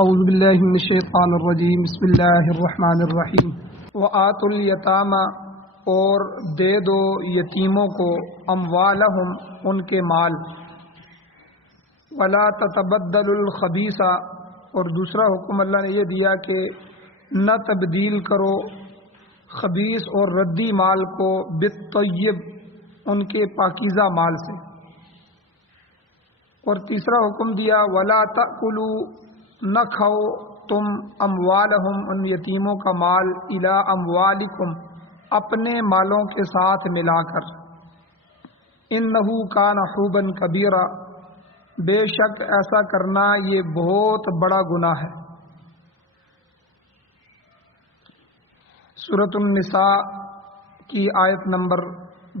اعوذ باللہ من الشیطان الرجیم بسم اللہ الرحمن الرحیم وآتوا الیتامی اور دے دو یتیموں کو اموالہم ان کے مال ولا تتبدلوا الخبیث اور دوسرا حکم اللہ نے یہ دیا کہ نہ تبدیل کرو خبیث اور ردی مال کو بالطیب ان کے پاکیزہ مال سے، اور تیسرا حکم دیا ولا تأکلوا نہ کھاؤ تم اموالہم ان یتیموں کا مال الی اموالکم اپنے مالوں کے ساتھ ملا کر، انہ کان حوبا کبیرا بے شک ایسا کرنا یہ بہت بڑا گناہ ہے۔ سورۃ النساء کی آیت نمبر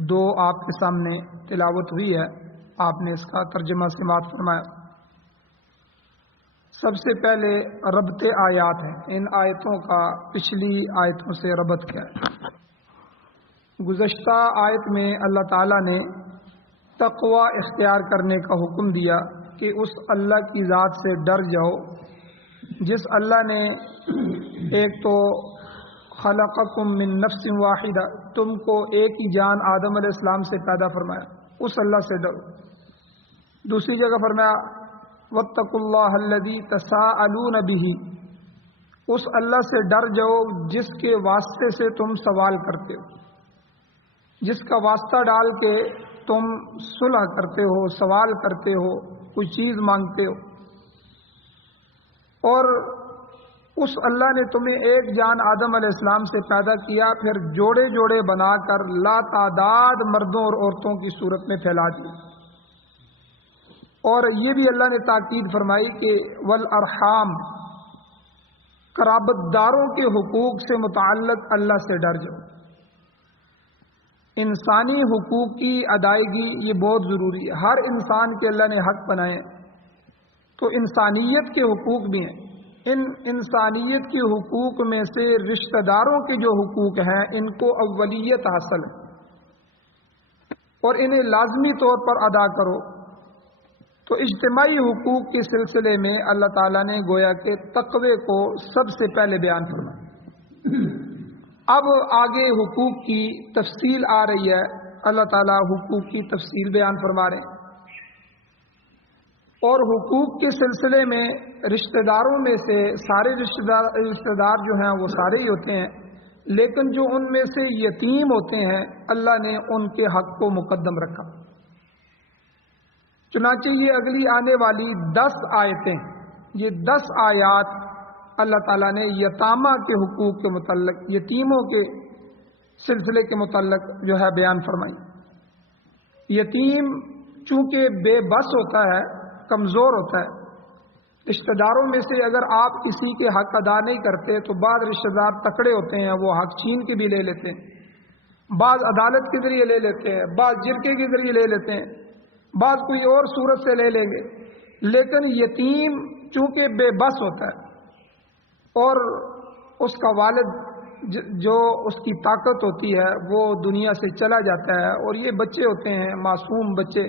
2 آپ کے سامنے تلاوت ہوئی ہے، آپ نے اس کا ترجمہ سماعت فرمایا۔ سب سے پہلے ربط آیات ہیں، ان آیتوں کا پچھلی آیتوں سے ربط کیا ہے۔ گزشتہ آیت میں اللہ تعالیٰ نے تقوی اختیار کرنے کا حکم دیا کہ اس اللہ کی ذات سے ڈر جاؤ جس اللہ نے ایک تو خلقکم من نفس واحدہ، تم کو ایک ہی جان آدم علیہ السلام سے پیدا فرمایا، اس اللہ سے ڈرو۔ دوسری جگہ فرمایا واتقوا اللہ الذی تساءلون بہ، اس اللہ سے ڈر جاؤ جس کے واسطے سے تم سوال کرتے ہو، جس کا واسطہ ڈال کے تم صلح کرتے ہو، سوال کرتے ہو، کوئی چیز مانگتے ہو۔ اور اس اللہ نے تمہیں ایک جان آدم علیہ السلام سے پیدا کیا، پھر جوڑے جوڑے بنا کر لا تعداد مردوں اور عورتوں کی صورت میں پھیلا دیا۔ اور یہ بھی اللہ نے تاکید فرمائی کہ والارحام، قرابت داروں کے حقوق سے متعلق اللہ سے ڈر جاؤ۔ انسانی حقوق کی ادائیگی یہ بہت ضروری ہے، ہر انسان کے اللہ نے حق بنائے، تو انسانیت کے حقوق بھی ہیں۔ ان انسانیت کے حقوق میں سے رشتہ داروں کے جو حقوق ہیں ان کو اولیت حاصل ہے اور انہیں لازمی طور پر ادا کرو۔ تو اجتماعی حقوق کے سلسلے میں اللہ تعالیٰ نے گویا کہ تقوی کو سب سے پہلے بیان فرمایا۔ اب آگے حقوق کی تفصیل آ رہی ہے، اللہ تعالیٰ حقوق کی تفصیل بیان فرما رہے ہیں، اور حقوق کے سلسلے میں رشتہ داروں میں سے سارے رشتہ دار جو ہیں وہ سارے ہی ہوتے ہیں، لیکن جو ان میں سے یتیم ہوتے ہیں اللہ نے ان کے حق کو مقدم رکھا۔ چنانچہ یہ اگلی آنے والی 10 آیتیں، یہ 10 آیات اللہ تعالیٰ نے یتامہ کے حقوق کے متعلق، یتیموں کے سلسلے کے متعلق جو ہے بیان فرمائی۔ یتیم چونکہ بے بس ہوتا ہے، کمزور ہوتا ہے، رشتہ داروں میں سے اگر آپ کسی کے حق ادا نہیں کرتے تو بعض رشتہ دار تکڑے ہوتے ہیں، وہ حق چھین کے بھی لے لیتے ہیں، بعض عدالت کے ذریعے لے لیتے ہیں، بعض جرگے کے ذریعے لے لیتے ہیں، بعض کوئی اور صورت سے لے لیں گے۔ لیکن یتیم چونکہ بے بس ہوتا ہے اور اس کا والد جو اس کی طاقت ہوتی ہے وہ دنیا سے چلا جاتا ہے، اور یہ بچے ہوتے ہیں معصوم بچے،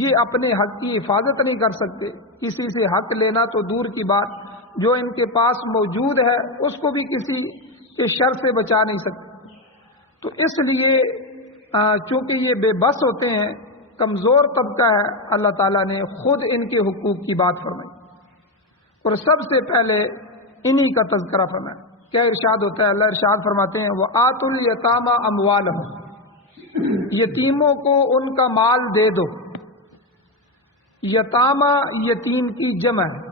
یہ اپنے حق کی حفاظت نہیں کر سکتے، کسی سے حق لینا تو دور کی بات، جو ان کے پاس موجود ہے اس کو بھی کسی کے شر سے بچا نہیں سکتے۔ تو اس لیے چونکہ یہ بے بس ہوتے ہیں، کمزور طبقہ ہے، اللہ تعالیٰ نے خود ان کے حقوق کی بات فرمائی اور سب سے پہلے انہی کا تذکرہ فرمایا۔ کیا ارشاد ہوتا ہے؟ اللہ ارشاد فرماتے ہیں وآتوا الیتامی اموالہم، یتیموں کو ان کا مال دے دو۔ یتامہ یتیم کی جمع ہے،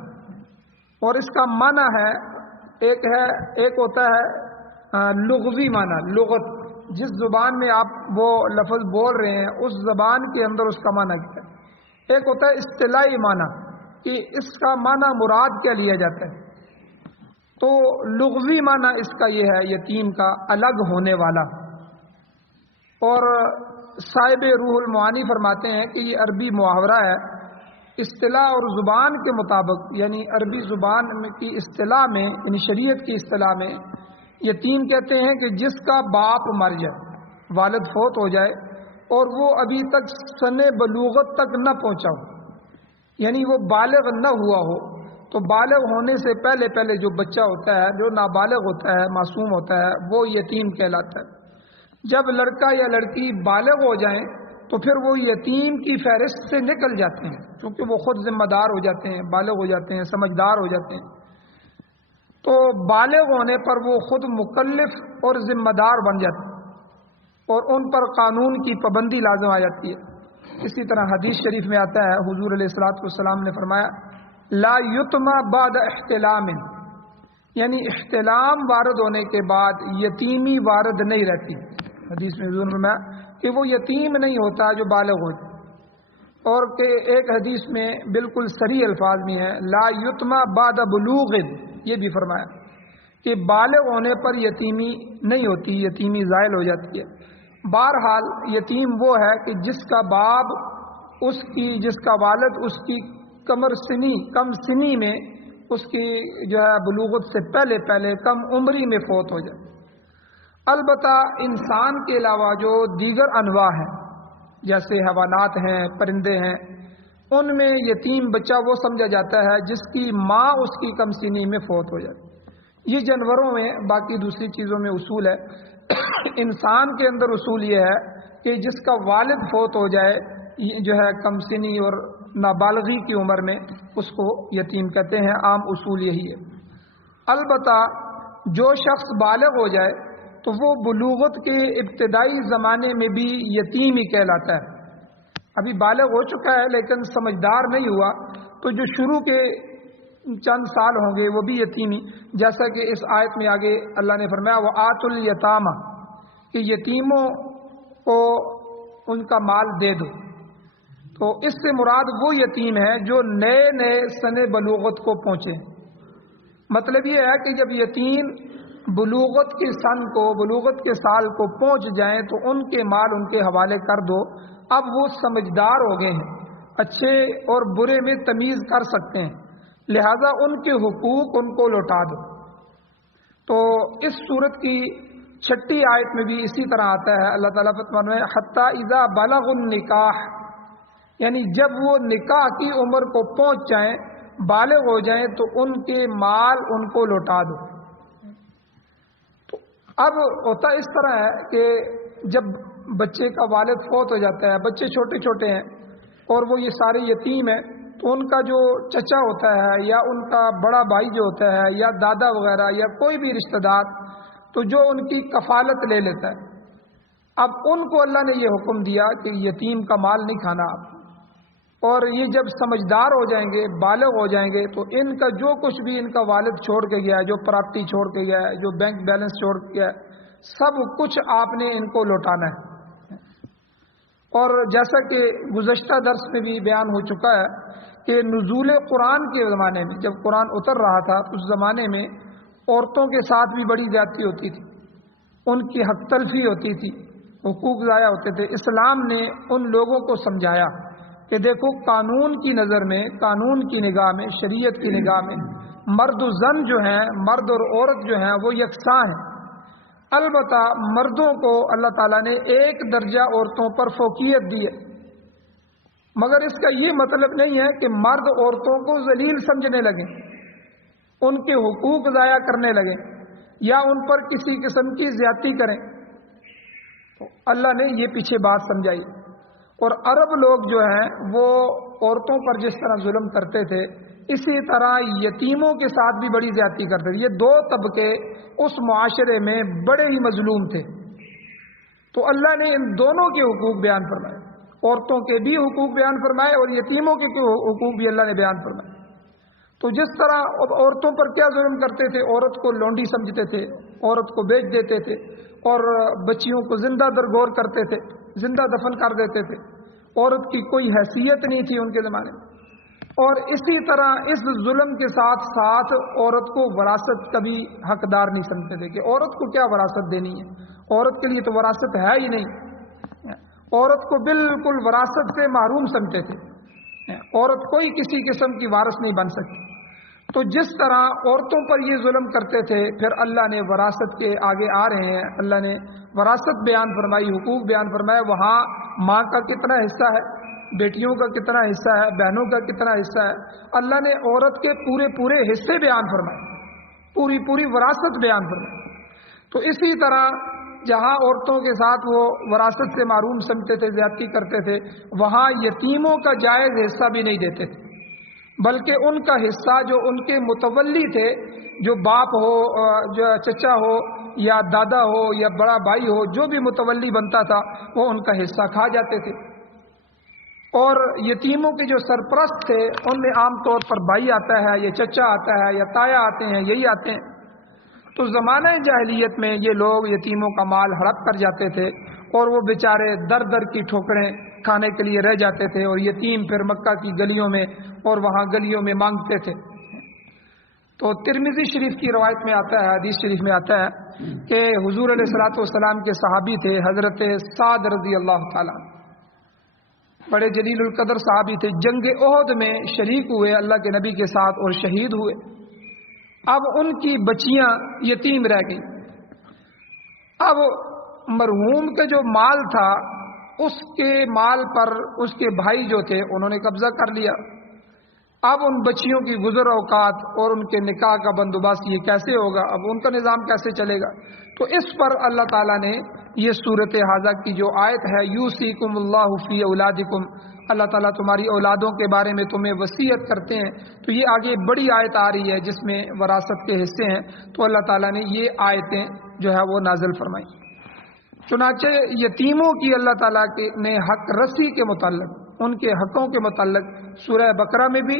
اور اس کا معنی ہے ایک ہوتا ہے لغوی معنی، لغت، جس زبان میں آپ وہ لفظ بول رہے ہیں اس زبان کے اندر اس کا معنی کیا ہے۔ ایک ہوتا ہے اصطلاحی معنی کہ اس کا معنی مراد کیا لیا جاتا ہے۔ تو لغوی معنی اس کا یہ ہے یتیم کا الگ ہونے والا، اور صاحب روح المعانی فرماتے ہیں کہ یہ عربی محاورہ ہے، اصطلاح اور زبان کے مطابق، یعنی عربی زبان کی اصطلاح میں، یعنی شریعت کی اصطلاح میں یتیم کہتے ہیں کہ جس کا باپ مر جائے، والد فوت ہو جائے اور وہ ابھی تک سن بلوغت تک نہ پہنچا ہو، یعنی وہ بالغ نہ ہوا ہو، تو بالغ ہونے سے پہلے پہلے جو بچہ ہوتا ہے، جو نابالغ ہوتا ہے، معصوم ہوتا ہے، وہ یتیم کہلاتا ہے۔ جب لڑکا یا لڑکی بالغ ہو جائیں تو پھر وہ یتیم کی فہرست سے نکل جاتے ہیں، کیونکہ وہ خود ذمہ دار ہو جاتے ہیں، بالغ ہو جاتے ہیں، سمجھدار ہو جاتے ہیں۔ تو بالغ ہونے پر وہ خود مکلف اور ذمہ دار بن جاتے ہیں اور ان پر قانون کی پابندی لازم آ جاتی ہے۔ اسی طرح حدیث شریف میں آتا ہے، حضور علیہ الصلوۃ والسلام نے فرمایا لا یتما بعد احتلام، یعنی احتلام وارد ہونے کے بعد یتیمی وارد نہیں رہتی۔ حدیث میں حضور نے فرمایا کہ وہ یتیم نہیں ہوتا جو بالغ ہو جائے، اور کہ ایک حدیث میں بالکل صریح الفاظ میں ہے لا یتما بعد بلوغ، یہ بھی فرمایا کہ بالغ ہونے پر یتیمی نہیں ہوتی، یتیمی زائل ہو جاتی ہے۔ بہرحال یتیم وہ ہے کہ جس کا باپ جس کا والد اس کی کم سنی میں اس کی جو ہے بلوغت سے پہلے پہلے کم عمری میں فوت ہو جائے۔ البتہ انسان کے علاوہ جو دیگر انواع ہیں جیسے حیوانات ہیں، پرندے ہیں، ان میں یتیم بچہ وہ سمجھا جاتا ہے جس کی ماں اس کی کم سنی میں فوت ہو جاتی۔ یہ جانوروں میں، باقی دوسری چیزوں میں اصول ہے، انسان کے اندر اصول یہ ہے کہ جس کا والد فوت ہو جائے جو ہے کم سنی اور نابالغی کی عمر میں، اس کو یتیم کہتے ہیں، عام اصول یہی ہے۔ البتہ جو شخص بالغ ہو جائے تو وہ بلوغت کے ابتدائی زمانے میں بھی یتیم ہی کہلاتا ہے۔ ابھی بالغ ہو چکا ہے لیکن سمجھدار نہیں ہوا، تو جو شروع کے چند سال ہوں گے وہ بھی یتیمی، جیسا کہ اس آیت میں آگے اللہ نے فرمایا وَآتُوا الْيَتَامَى، کہ یتیموں کو ان کا مال دے دو۔ تو اس سے مراد وہ یتیم ہے جو نئے نئے سن بلوغت کو پہنچے۔ مطلب یہ ہے کہ جب یتیم بلوغت کے سن کو، بلوغت کے سال کو پہنچ جائیں تو ان کے مال ان کے حوالے کر دو۔ اب وہ سمجھدار ہو گئے ہیں، اچھے اور برے میں تمیز کر سکتے ہیں، لہذا ان کے حقوق ان کو لوٹا دو۔ تو اس صورت کی 6 آیت میں بھی اسی طرح آتا ہے، اللہ تعالیٰ فرماتے ہیں حتی اذا بلغ النکاح، یعنی جب وہ نکاح کی عمر کو پہنچ جائیں، بالغ ہو جائیں تو ان کے مال ان کو لوٹا دو۔ تو اب ہوتا اس طرح ہے کہ جب بچے کا والد فوت ہو جاتا ہے، بچے چھوٹے چھوٹے ہیں اور وہ یہ سارے یتیم ہیں، تو ان کا جو چچا ہوتا ہے یا ان کا بڑا بھائی جو ہوتا ہے یا دادا وغیرہ یا کوئی بھی رشتہ دار، تو جو ان کی کفالت لے لیتا ہے۔ اب ان کو اللہ نے یہ حکم دیا کہ یتیم کا مال نہیں کھانا آپ، اور یہ جب سمجھدار ہو جائیں گے، بالغ ہو جائیں گے، تو ان کا جو کچھ بھی ان کا والد چھوڑ کے گیا ہے، جو پراپرٹی چھوڑ کے گیا ہے، جو بینک بیلنس چھوڑ کے گیا ہے، سب کچھ آپ نے ان کو لوٹانا ہے۔ اور جیسا کہ گزشتہ درس میں بھی بیان ہو چکا ہے کہ نزول قرآن کے زمانے میں، جب قرآن اتر رہا تھا، اس زمانے میں عورتوں کے ساتھ بھی بڑی زیادتی ہوتی تھی، ان کی حق تلفی ہوتی تھی، حقوق ضائع ہوتے تھے۔ اسلام نے ان لوگوں کو سمجھایا کہ دیکھو قانون کی نظر میں، قانون کی نگاہ میں، شریعت کی نگاہ میں مرد و زن جو ہیں، مرد اور عورت جو ہیں وہ یکساں ہیں۔ البتہ مردوں کو اللہ تعالیٰ نے ایک درجہ عورتوں پر فوقیت دی ہے، مگر اس کا یہ مطلب نہیں ہے کہ مرد عورتوں کو ذلیل سمجھنے لگیں، ان کے حقوق ضائع کرنے لگیں یا ان پر کسی قسم کی زیادتی کریں۔ تو اللہ نے یہ پیچھے بات سمجھائی۔ اور عرب لوگ جو ہیں وہ عورتوں پر جس طرح ظلم کرتے تھے، اسی طرح یتیموں کے ساتھ بھی بڑی زیادتی کرتے تھے۔ یہ دو طبقے اس معاشرے میں بڑے ہی مظلوم تھے، تو اللہ نے ان دونوں کے حقوق بیان فرمائے، عورتوں کے بھی حقوق بیان فرمائے اور یتیموں کے حقوق بھی اللہ نے بیان فرمائے۔ تو جس طرح عورتوں پر کیا ظلم کرتے تھے، عورت کو لونڈی سمجھتے تھے، عورت کو بیچ دیتے تھے اور بچیوں کو زندہ درگور کرتے تھے، زندہ دفن کر دیتے تھے، عورت کی کوئی حیثیت نہیں تھی ان کے زمانے میں۔ اور اسی طرح اس ظلم کے ساتھ ساتھ عورت کو وراثت کا بھی حقدار نہیں سمجھتے تھے کہ عورت کو کیا وراثت دینی ہے، عورت کے لیے تو وراثت ہے ہی نہیں، عورت کو بالکل وراثت سے محروم سمجھتے تھے، عورت کوئی کسی قسم کی وارث نہیں بن سکتی۔ تو جس طرح عورتوں پر یہ ظلم کرتے تھے، پھر اللہ نے وراثت کے آگے آ رہے ہیں، اللہ نے وراثت بیان فرمائی، حقوق بیان فرمائے۔ وہاں ماں کا کتنا حصہ ہے، بیٹیوں کا کتنا حصہ ہے، بہنوں کا کتنا حصہ ہے، اللہ نے عورت کے پورے پورے حصے بیان فرمائے، پوری پوری وراثت بیان فرمائی۔ تو اسی طرح جہاں عورتوں کے ساتھ وہ وراثت سے محروم سمجھتے تھے، زیادتی کرتے تھے، وہاں یتیموں کا جائز حصہ بھی نہیں دیتے تھے، بلکہ ان کا حصہ جو ان کے متولی تھے، جو باپ ہو، جو چچا ہو یا دادا ہو یا بڑا بھائی ہو، جو بھی متولی بنتا تھا وہ ان کا حصہ کھا جاتے تھے۔ اور یتیموں کے جو سرپرست تھے ان میں عام طور پر بھائی آتا ہے یا چچا آتا ہے یا تایا آتے ہیں، یہی آتے ہیں۔ تو زمانہ جاہلیت میں یہ لوگ یتیموں کا مال ہڑپ کر جاتے تھے اور وہ بیچارے در در کی ٹھوکریں کھانے کے لیے رہ جاتے تھے، اور یتیم پھر مکہ کی گلیوں میں اور وہاں گلیوں میں مانگتے تھے۔ تو ترمذی شریف کی روایت میں آتا ہے، حدیث شریف میں آتا ہے کہ حضور علیہ الصلوۃ والسلام کے صحابی تھے حضرت سعد رضی اللہ تعالیٰ، بڑے جلیل القدر صحابی تھے، جنگ احد میں شریک ہوئے اللہ کے نبی کے ساتھ اور شہید ہوئے۔ اب ان کی بچیاں یتیم رہ گئیں۔ اب مرحوم کا جو مال تھا اس کے مال پر اس کے بھائی جو تھے انہوں نے قبضہ کر لیا۔ اب ان بچیوں کی گزر اوقات اور ان کے نکاح کا بندوبست یہ کیسے ہوگا، اب ان کا نظام کیسے چلے گا؟ تو اس پر اللہ تعالیٰ نے یہ صورت حاضہ کی جو آیت ہے، یوصیکم اللہ فی اولادکم، اللہ تعالیٰ تمہاری اولادوں کے بارے میں تمہیں وصیت کرتے ہیں، تو یہ آگے بڑی آیت آ رہی ہے جس میں وراثت کے حصے ہیں، تو اللہ تعالیٰ نے یہ آیتیں جو ہے وہ نازل فرمائی۔ چنانچہ یتیموں کی اللہ تعالیٰ نے حق رسی کے متعلق، ان کے حقوں کے متعلق سورہ بقرہ میں بھی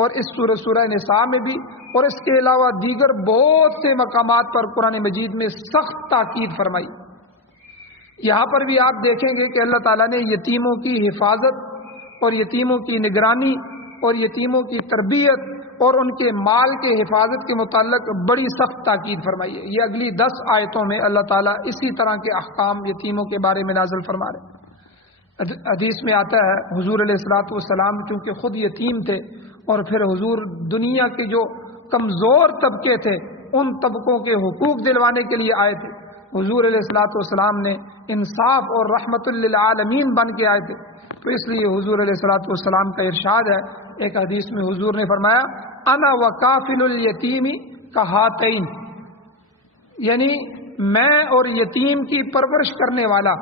اور اس سورہ نساء میں بھی اور اس کے علاوہ دیگر بہت سے مقامات پر قرآن مجید میں سخت تاکید فرمائی۔ یہاں پر بھی آپ دیکھیں گے کہ اللہ تعالیٰ نے یتیموں کی حفاظت اور یتیموں کی نگرانی اور یتیموں کی تربیت اور ان کے مال کے حفاظت کے متعلق بڑی سخت تاکید فرمائی ہے۔ یہ اگلی 10 آیتوں میں اللہ تعالیٰ اسی طرح کے احکام یتیموں کے بارے میں نازل فرما رہے ہیں۔ حدیث میں آتا ہے حضور علیہ الصلوۃ والسلام چونکہ خود یتیم تھے اور پھر حضور دنیا کے جو کمزور طبقے تھے ان طبقوں کے حقوق دلوانے کے لیے آئے تھے۔ حضور علیہ الصلوۃ والسلام نے انصاف اور رحمت للعالمین بن کے آئے تھے، تو اس لیے حضور علیہ الصلوۃ والسلام کا ارشاد ہے ایک حدیث میں، حضور نے فرمایا انا وکافل الیتیم کہاتین، یعنی میں اور یتیم کی پرورش کرنے والا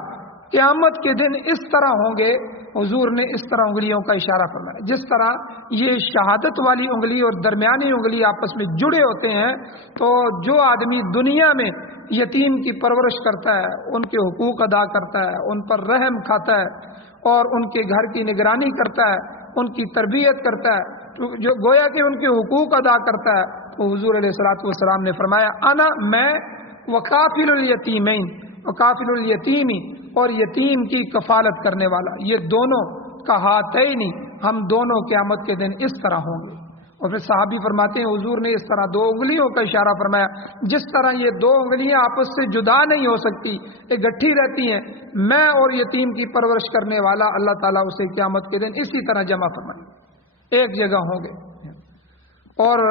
قیامت کے دن اس طرح ہوں گے۔ حضور نے اس طرح انگلیوں کا اشارہ فرمایا، جس طرح یہ شہادت والی انگلی اور درمیانی انگلی آپس میں جڑے ہوتے ہیں، تو جو آدمی دنیا میں یتیم کی پرورش کرتا ہے، ان کے حقوق ادا کرتا ہے، ان پر رحم کھاتا ہے اور ان کے گھر کی نگرانی کرتا ہے، ان کی تربیت کرتا ہے، تو جو گویا کہ ان کے حقوق ادا کرتا ہے، تو حضور علیہ الصلوۃ والسلام نے فرمایا انا میں وکافل الیتیمین، وکافل الیتیمی، اور یتیم کی کفالت کرنے والا، یہ دونوں کہاتین، ہم دونوں قیامت کے دن اس طرح ہوں گے۔ اور پھر صحابی فرماتے ہیں حضور نے اس طرح 2 انگلیوں کا اشارہ فرمایا، جس طرح یہ 2 انگلیاں آپس سے جدا نہیں ہو سکتی، اکٹھی رہتی ہیں، میں اور یتیم کی پرورش کرنے والا اللہ تعالیٰ اسے قیامت کے دن اسی طرح جمع فرمائے، ایک جگہ ہوں گے۔ اور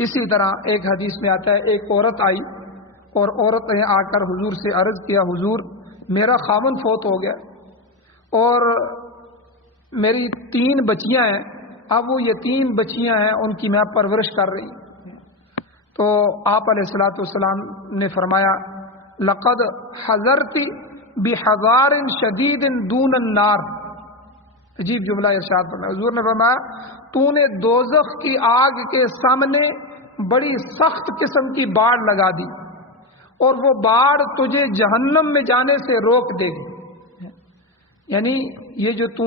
اسی طرح ایک حدیث میں آتا ہے ایک عورت آئی اور عورت نے آ کر حضور سے عرض کیا، حضور میرا خاوند فوت ہو گیا اور میری 3 بچیاں ہیں، اب وہ یہ 3 بچیاں ہیں ان کی میں پرورش کر رہی ہوں۔ تو آپ علیہ الصلوۃ والسلام نے فرمایا لقد حذرت بحذار شدید دون النار، عجیب جملہ ارشاد فرمایا، حضور نے فرمایا تو نے دوزخ کی آگ کے سامنے بڑی سخت قسم کی باڑ لگا دی اور وہ باڑ تجھے جہنم میں جانے سے روک دے گی۔ یعنی یہ جو تو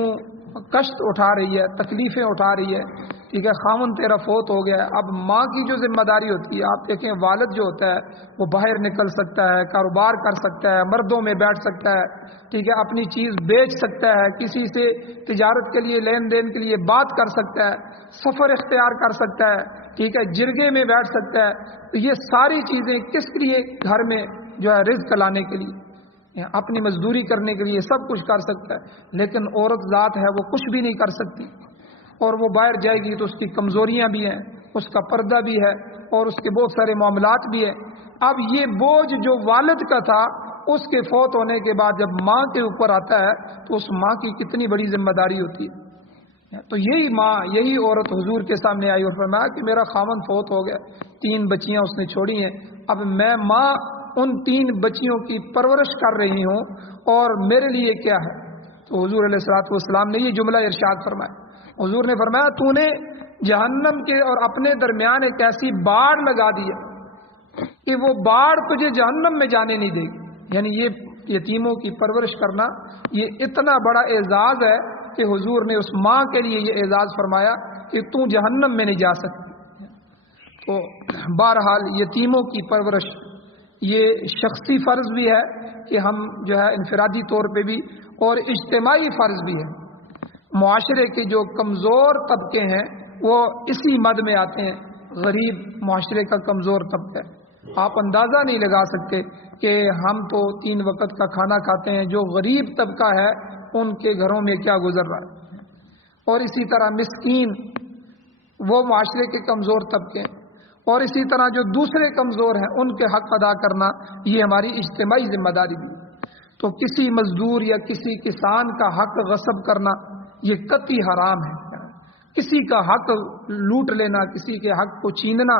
کشت اٹھا رہی ہے، تکلیفیں اٹھا رہی ہے، ٹھیک ہے، خاوند تیرا فوت ہو گیا ہے، اب ماں کی جو ذمہ داری ہوتی ہے، آپ دیکھیں والد جو ہوتا ہے وہ باہر نکل سکتا ہے، کاروبار کر سکتا ہے، مردوں میں بیٹھ سکتا ہے، ٹھیک ہے، اپنی چیز بیچ سکتا ہے، کسی سے تجارت کے لیے لین دین کے لیے بات کر سکتا ہے، سفر اختیار کر سکتا ہے، ٹھیک ہے، جرگے میں بیٹھ سکتا ہے، تو یہ ساری چیزیں کس لیے گھر میں جو ہے رزق لانے کے لیے، اپنی مزدوری کرنے کے لیے سب کچھ کر سکتا ہے، لیکن عورت ذات ہے وہ کچھ بھی نہیں کر سکتی، اور وہ باہر جائے گی تو اس کی کمزوریاں بھی ہیں، اس کا پردہ بھی ہے اور اس کے بہت سارے معاملات بھی ہیں۔ اب یہ بوجھ جو والد کا تھا اس کے فوت ہونے کے بعد جب ماں کے اوپر آتا ہے تو اس ماں کی کتنی بڑی ذمہ داری ہوتی ہے. تو یہی ماں، یہی عورت حضور کے سامنے آئی اور فرمایا کہ میرا خاوند فوت ہو گیا، 3 بچیاں اس نے چھوڑی ہیں، اب میں ماں ان 3 بچیوں کی پرورش کر رہی ہوں اور میرے لیے کیا ہے. تو حضور علیہ الصلوۃ والسلام نے یہ جملہ ارشاد فرمایا. حضور نے فرمایا تو نے جہنم کے اور اپنے درمیان ایک ایسی باڑ لگا دی ہے کہ وہ باڑ تجھے جہنم میں جانے نہیں دے گی. یعنی یہ یتیموں کی پرورش کرنا یہ اتنا بڑا اعزاز ہے کہ حضور نے اس ماں کے لیے یہ اعزاز فرمایا کہ تو جہنم میں نہیں جا سکتی. تو بہرحال یتیموں کی پرورش یہ شخصی فرض بھی ہے کہ ہم جو ہے انفرادی طور پہ بھی، اور اجتماعی فرض بھی ہے. معاشرے کے جو کمزور طبقے ہیں وہ اسی مد میں آتے ہیں. غریب معاشرے کا کمزور طبقہ ہے. آپ اندازہ نہیں لگا سکتے کہ ہم تو 3 وقت کا کھانا کھاتے ہیں، جو غریب طبقہ ہے ان کے گھروں میں کیا گزر رہا ہے. اور اسی طرح مسکین، وہ معاشرے کے کمزور طبقے ہیں. اور اسی طرح جو دوسرے کمزور ہیں ان کے حق ادا کرنا یہ ہماری اجتماعی ذمہ داری بھی. تو کسی مزدور یا کسی کسان کا حق غصب کرنا یہ قطعی حرام ہے. کسی کا حق لوٹ لینا، کسی کے حق کو چھیننا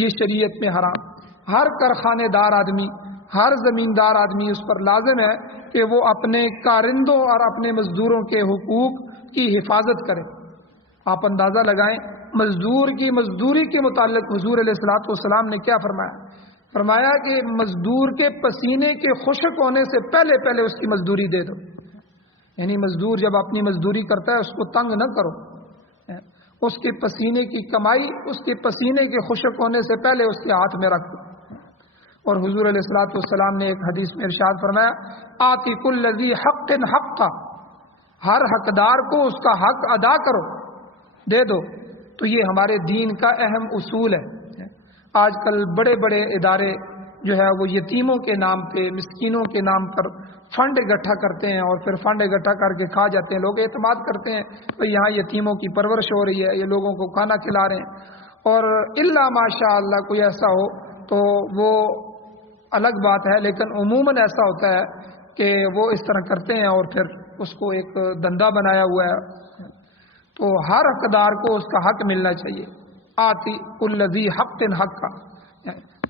یہ شریعت میں حرام. ہر کارخانے دار آدمی، ہر زمیندار آدمی اس پر لازم ہے کہ وہ اپنے کارندوں اور اپنے مزدوروں کے حقوق کی حفاظت کرے. آپ اندازہ لگائیں مزدور کی مزدوری کے متعلق حضور علیہ الصلوۃ والسلام نے کیا فرمایا. فرمایا کہ مزدور کے پسینے کے خشک ہونے سے پہلے پہلے اس کی مزدوری دے دو. یعنی مزدور جب اپنی مزدوری کرتا ہے اس کو تنگ نہ کرو، اس کے پسینے کی کمائی اس کے پسینے کے خشک ہونے سے پہلے اس کے ہاتھ میں رکھ دو. اور حضور علیہ الصلوۃ والسلام نے ایک حدیث میں ارشاد فرمایا آتی کل ذی حق حقہ، ہر حقدار کو اس کا حق ادا کرو، دے دو. تو یہ ہمارے دین کا اہم اصول ہے. آج کل بڑے بڑے ادارے جو ہے وہ یتیموں کے نام پہ، مسکینوں کے نام پر فنڈ اکٹھا کرتے ہیں اور پھر فنڈ اکٹھا کر کے کھا جاتے ہیں. لوگ اعتماد کرتے ہیں کہ یہاں یتیموں کی پرورش ہو رہی ہے، یہ لوگوں کو کھانا کھلا رہے ہیں. اور الا ماشاء اللہ کوئی ایسا ہو تو وہ الگ بات ہے، لیکن عموماً ایسا ہوتا ہے کہ وہ اس طرح کرتے ہیں اور پھر اس کو ایک دھندا بنایا ہوا ہے. تو ہر حقدار کو اس کا حق ملنا چاہیے. آتی کل ذی حق حق کا،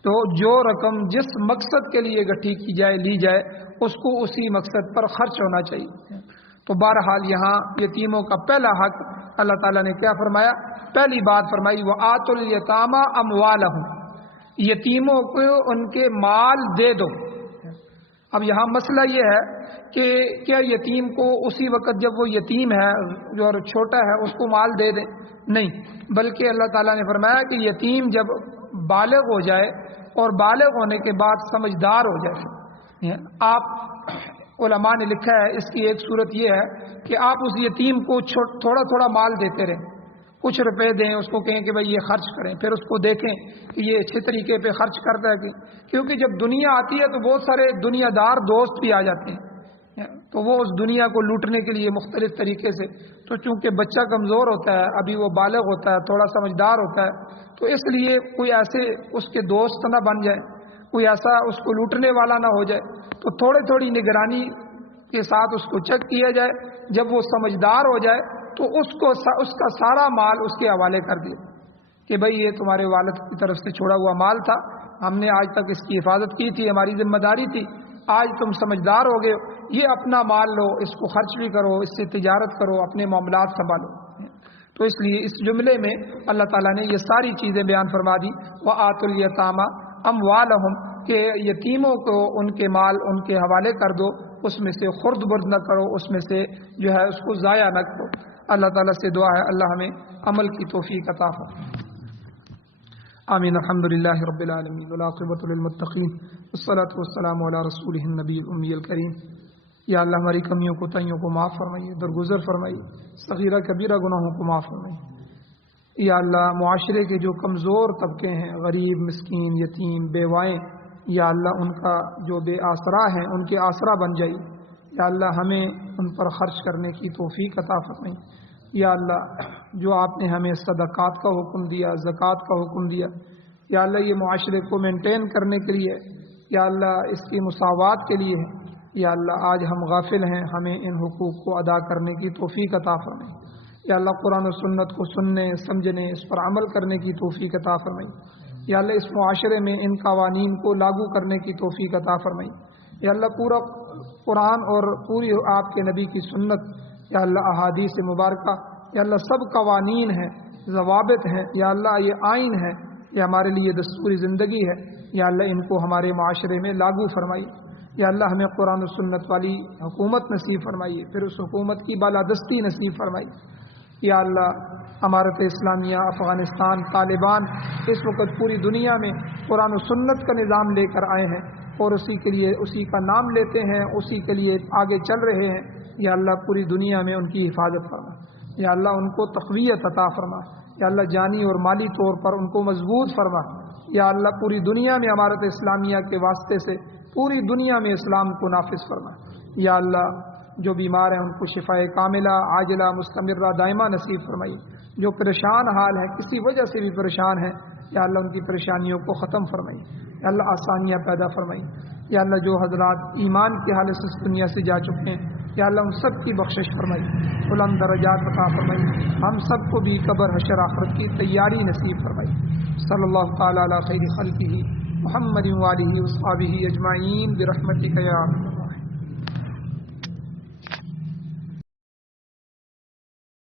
تو جو رقم جس مقصد کے لیے اکٹھی کی جائے، لی جائے، اس کو اسی مقصد پر خرچ ہونا چاہیے. تو بہرحال یہاں یتیموں کا پہلا حق اللہ تعالیٰ نے کیا فرمایا؟ پہلی بات فرمائی وَآتُوا الْيَتَامَىٰ أَمْوَالَهُمْ، یتیموں کو ان کے مال دے دو. اب یہاں مسئلہ یہ ہے کہ کیا یتیم کو اسی وقت جب وہ یتیم ہے جو چھوٹا ہے اس کو مال دے دیں؟ نہیں، بلکہ اللہ تعالیٰ نے فرمایا کہ یتیم جب بالغ ہو جائے اور بالغ ہونے کے بعد سمجھدار ہو جائے. آپ علماء نے لکھا ہے اس کی ایک صورت یہ ہے کہ آپ اس یتیم کو تھوڑا تھوڑا مال دیتے رہیں، کچھ روپے دیں، اس کو کہیں کہ بھائی یہ خرچ کریں، پھر اس کو دیکھیں کہ یہ اچھے طریقے پہ خرچ کرتا ہے کیونکہ جب دنیا آتی ہے تو بہت سارے دنیا دار دوست بھی آ جاتے ہیں، تو وہ اس دنیا کو لوٹنے کے لیے مختلف طریقے سے. تو چونکہ بچہ کمزور ہوتا ہے، ابھی وہ بالغ ہوتا ہے، تھوڑا سمجھدار ہوتا ہے، تو اس لیے کوئی ایسے اس کے دوست نہ بن جائے، کوئی ایسا اس کو لوٹنے والا نہ ہو جائے. تو تھوڑی نگرانی کے ساتھ اس کو چیک کیا جائے. جب وہ سمجھدار ہو جائے تو اس کا سارا مال اس کے حوالے کر دیا کہ بھئی یہ تمہارے والد کی طرف سے چھوڑا ہوا مال تھا، ہم نے آج تک اس کی حفاظت کی تھی، ہماری ذمہ داری تھی، آج تم سمجھدار ہو گئے، یہ اپنا مال لو، اس کو خرچ بھی کرو، اس سے تجارت کرو، اپنے معاملات سنبھالو. تو اس لیے اس جملے میں اللہ تعالیٰ نے یہ ساری چیزیں بیان فرما دی. وَآتُوا الْيَتَامَىٰ أَمْوَالَهُمْ، کہ یتیموں کو ان کے مال ان کے حوالے کر دو، اس میں سے خرد برد نہ کرو، اس میں سے جو ہے اس کو ضائع نہ کرو. اللہ تعالیٰ سے دعا ہے اللہ ہمیں عمل کی توفیق عطا فرمائے. آمین. الحمد للہ رب العالمین والعاقبۃ للمتقین والصلاۃ والسلام علی رسولہ النبی الامی الکریم. یا اللہ ہماری کمیوں کو تائیوں کو معاف فرمائیے، درگزر فرمائیے، صغیرہ کبیرہ گناہوں کو معاف فرمائیے. یا اللہ معاشرے کے جو کمزور طبقے ہیں، غریب، مسکین، یتیم، بیوائیں، یا اللہ ان کا جو بے آسرا ہیں ان کے آسرا بن جائیے. یا اللہ ہمیں ان پر خرچ کرنے کی توفیق عطا فرمائیں. یا اللہ جو آپ نے ہمیں صدقات کا حکم دیا، زکوٰۃ کا حکم دیا، یا اللہ یہ معاشرے کو مینٹین کرنے کے لیے یا اللہ اس کی مساوات کے لیے ہے۔ یا اللہ آج ہم غافل ہیں، ہمیں ان حقوق کو ادا کرنے کی توفیق عطا فرمائے۔ یا اللہ قرآن و سنت کو سننے، سمجھنے، اس پر عمل کرنے کی توفیق عطا فرمائے۔ یا اللہ اس معاشرے میں ان قوانین کو لاگو کرنے کی توفیق عطا فرمائے۔ یا اللہ پورا قرآن اور پوری آپ کے نبی کی سنت، یا اللہ احادیث مبارکہ، یا اللہ سب قوانین ہیں، ضوابط ہیں، یا اللہ یہ آئین ہے، یہ ہمارے لیے دستوری زندگی ہے، یا اللہ ان کو ہمارے معاشرے میں لاگو فرمائی۔ یا اللہ ہمیں قرآن و سنت والی حکومت نصیب فرمائیے، پھر اس حکومت کی بالادستی نصیب فرمائی۔ یا اللہ امارت اسلامیہ افغانستان طالبان اس وقت پوری دنیا میں قرآن و سنت کا نظام لے کر آئے ہیں اور اسی کے لیے اسی کا نام لیتے ہیں، اسی کے لیے آگے چل رہے ہیں۔ یا اللہ پوری دنیا میں ان کی حفاظت فرما، یا اللہ ان کو تقویت عطا فرما، یا اللہ جانی اور مالی طور پر ان کو مضبوط فرما۔ یا اللہ پوری دنیا میں امارت اسلامیہ کے واسطے سے پوری دنیا میں اسلام کو نافذ فرما۔ یا اللہ جو بیمار ہیں ان کو شفاء کاملہ عاجلہ مستمرہ دائمہ نصیب فرمائی۔ جو پریشان حال ہیں، کسی وجہ سے بھی پریشان ہیں، یا اللہ ان کی پریشانیوں کو ختم فرمائی۔ یا اللہ آسانیاں پیدا فرمائی۔ یا اللہ جو حضرات ایمان کی حالت سے اس دنیا سے جا چکے ہیں، یا اللہ ان سب کی بخشش فرمائی، بلند درجات عطا فرمائی، ہم سب کو بھی قبر حشر آخرت کی تیاری نصیب فرمائی۔ صلی اللہ تعالی علی خیر خلقہ محمد وآلہ وصحبہ اجمعین برحمتک یا